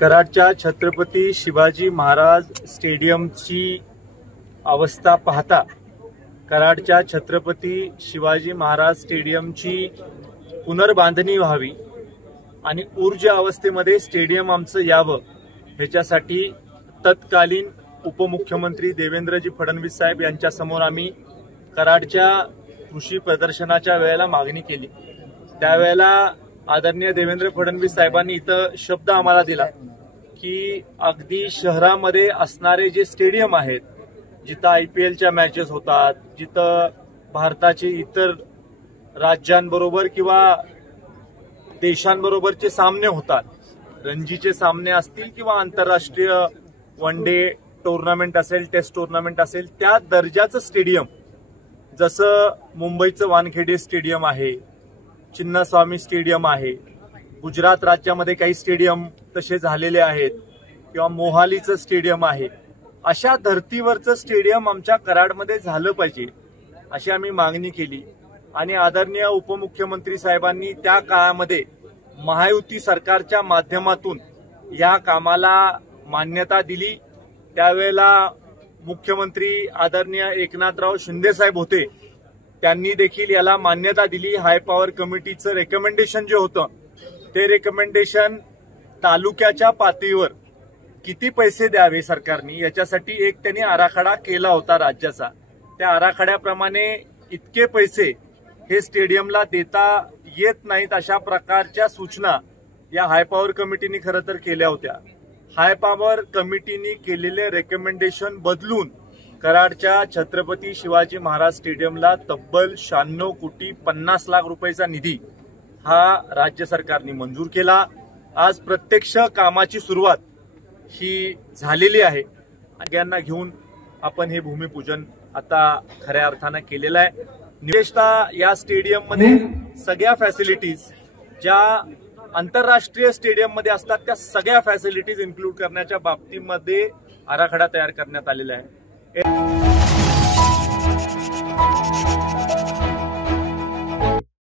कराडच्या छत्रपती शिवाजी महाराज स्टेडियमची अवस्था पाहता कराडच्या छत्रपती शिवाजी महाराज स्टेडियमची पुनर्बांधणी व्हावी आणि ऊर्जा अवस्थेमध्ये स्टेडियम आमचं यावं ह्याच्यासाठी तत्कालीन उपमुख्यमंत्री देवेंद्रजी फडणवीस साहेब यांच्या समोर आम्ही कराडच्या कृषी प्रदर्शनाच्या वेळेला मागणी केली। त्यावेळेला आदरणीय देवेंद्र फडणवीस साहेबांनी इथं शब्द आम्हाला दिला की अगदी शहरामध्ये असणारे जे स्टेडियम आहेत, जिथं IPLच्या मॅचेस होतात, जिथं भारताचे इतर राज्यांबरोबर किंवा देशांबरोबरचे सामने होतात, रणजीचे सामने असतील किंवा आंतरराष्ट्रीय वन डे टुर्नामेंट असेल, टेस्ट टुर्नामेंट असेल, त्या दर्जाचं स्टेडियम जसं मुंबईचं वानखेडे स्टेडियम आहे, चिन्नस्वामी स्टेडियम आहे, गुजरात राज्यामध्ये काही स्टेडियम तसे झालेले आहेत किंवा मोहालीचं स्टेडियम आहे, अशा धर्तीवरचं स्टेडियम आमच्या कराडमध्ये झालं पाहिजे अशी आम्ही मागणी केली। आणि आदरणीय उपमुख्यमंत्री साहेबांनी त्या काळामध्ये महायुती सरकारच्या माध्यमातून या कामाला मान्यता दिली। त्यावेळेला मुख्यमंत्री आदरणीय एकनाथराव शिंदे साहेब होते, त्यांनी देखील याला मान्यता दिली। हाय पॉवर कमिटीचं रेकमेंडेशन जे होतं ते रेकमेंडेशन तालुक्याच्या पातळीवर किती पैसे द्यावे सरकारने याच्यासाठी एक त्यांनी आराखडा केला होता राज्याचा। त्या आराखड्याप्रमाणे इतके पैसे हे स्टेडियमला देता येत नाहीत अशा प्रकारच्या सूचना या हाय पॉवर कमिटीने खरं तर केल्या होत्या। हाय पॉवर कमिटीने केलेले रेकमेंडेशन बदलून कराडच्या छत्रपती शिवाजी महाराज स्टेडियमला तब्बल 96 कोटी 50 लाख रुपयाचा निधी हा राज्य सरकारने मंजूर केला। आज प्रत्यक्ष कामाची सुरुवात ही झालेली आहे। यांना घेऊन आपण हे भूमिपूजन आता खऱ्या अर्थानं केलेलं आहे। विशेषतः या स्टेडियममध्ये सगळ्या फॅसिलिटीज ज्या आंतरराष्ट्रीय स्टेडियम मध्ये असतात त्या सगळ्या फॅसिलिटीज इन्क्लूड करण्याच्या बाबतीमध्ये आराखडा तयार करण्यात आलेला आहे।